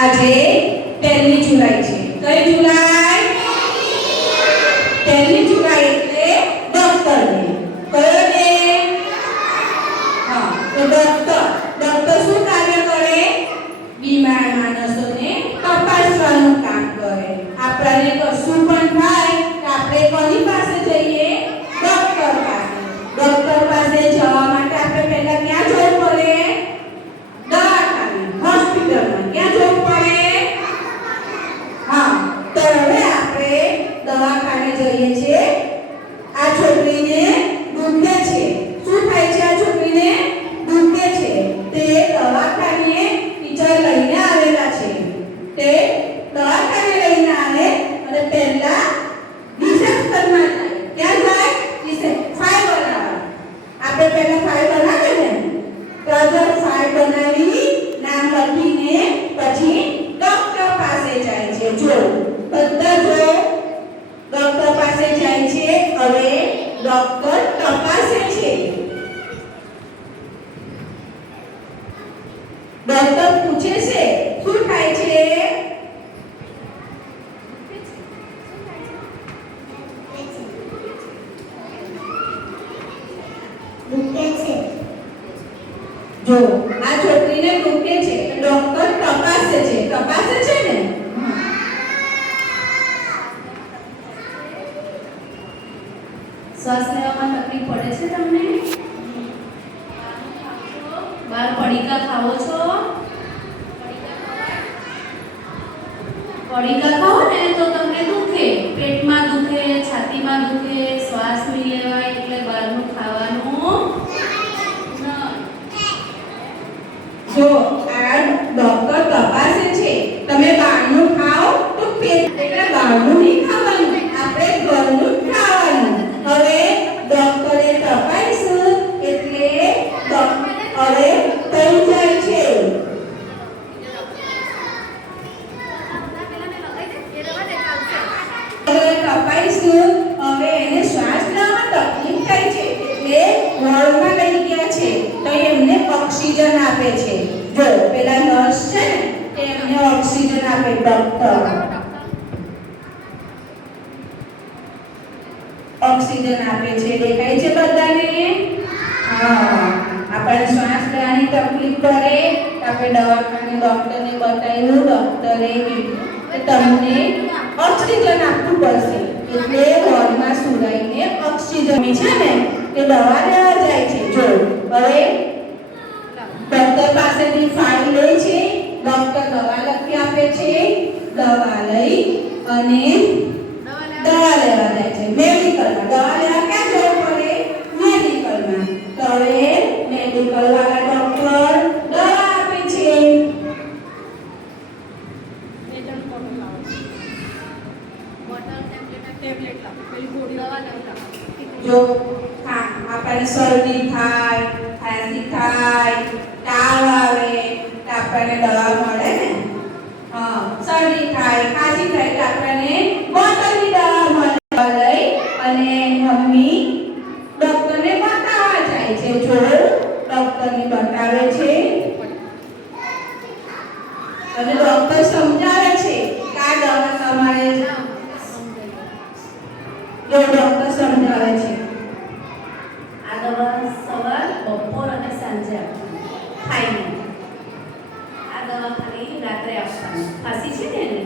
આજે 1 જુલાઈ છે. કઈ જુલાઈ? 1 જુલાઈ એટલે ડોક્ટર ડે. કયો ડે? હા, તો ડોક્ટર શું કાર્ય કરે? બીમાર માણસોને તપાસવાનું કામ કરે. આપણને કશું પણ થાય તો આપણે કોની પાસે જઈએ? ડોક્ટર પાસે. ડોક્ટર પાસે જવા માટે આપણે પહેલા ક્યાં જવું પડે? દવાખાને, હોસ્પિટલમાં. ક્યાં જવું પડે? હા, તો હવે આપણે દવાખાને જઈએ છીએ. આ છોકરીને દુખે છે. શું થાય છે? આ છોકરીને દુખે છે. તે દવાખાને ટીચર લઈને આવેલા છે. તે દવાખાને લઈને આવે અને પહેલા રિસેપ્શનમાં જાય. ક્યાં જાય? ફાઇલ બનાવવા. આપણે પહેલા ફાઇલ બનાવે ને, તો ફાઇલ બનાવી નામ લખીને પછી ડોક્ટર પાસે જાય છે. જો બધા જો ડોક્ટર પાસે જાય છે. હવે ડોક્ટર તપાસે છે. ડોક્ટર પૂછે છે શું થાય છે? જો આ છોકરીને દુખે છે. ડોક્ટર તપાસે છે. તપાસે છે ને? શ્વાસ લેવામાં તકલીફ પડે છે તમને? બાર પડીકા ખાવો છો? પડીકા ખાઓ ને તો તમને દુખે, પેટમાં દુખે, છાતીમાં દુખે, શ્વાસ નહીં લેવાય, એટલે બહારનું ખાવાનું જો આ ડોક્ટર તપાસે છે. તમે બહારનું ખાઓ તો પેટ એટલે બહારનું નહીં ખાવાનું, આપણે ઘરનું જ ખાવાનું. હવે ડોક્ટરે તપાસ્યું એટલે હવે થઈ જાય છે. તપાસ્યું હવે એને શ્વાસ લેવામાં તકલીફ થાય છે એટલે વોર્ડમાં લઈ ગયા છે. તો એમને ઓક્સિજન આપે છે. જો પેલા નર્સ છે ને તે એમને ઓક્સિજન આપે. ડોક્ટર ઓક્સિજન આપે છે. દેખાય છે બધાને? હા, આપણે શ્વાસ લેવાની તકલીફ પડે આપણે દવાખાને ડોક્ટરને બતાવ્યું. ડોક્ટરે કીધું કે તમને ઓક્સિજન આપવું પડશે. એટલે વોર્ડમાં સુરાઈને ઓક્સિજન છે ને તે દવા લેવા જાય છે. જો હવે ડોક્ટર પાસેથી ફાઇલ લે છે. ડોક્ટર દવા લખી આપે છે. દવા લઈ અને દવા લેવા જાય છે મેડિકલમાં. દવા લેવા ક્યાં જવું પડે? મેડિકલમાં. તો હવે મેડિકલ વાળા ડોક્ટર દવા આપે છે. જો આપણને શરદી થાય, ખાંસી થાય, તાવ આવે તો આપણને દવા મળે ને. હા, શરદી થાય, ખાંસી થાય તો આપણને બોટલની દવા મળે. લઈ અને મમ્મી ડોક્ટરને બતાવવા જાય છે. જો ડોક્ટરને બતાવે છે અને ડોક્ટર સમજાવે છે કે આ દવા તમારે ડોક્ટર સમજાવે છે આ દવા સવાર, બપોર અને સાંજે આપવાની ખાઈને. આ દવા ખાલી રાત્રે આપવાની. ખાંસી છે ને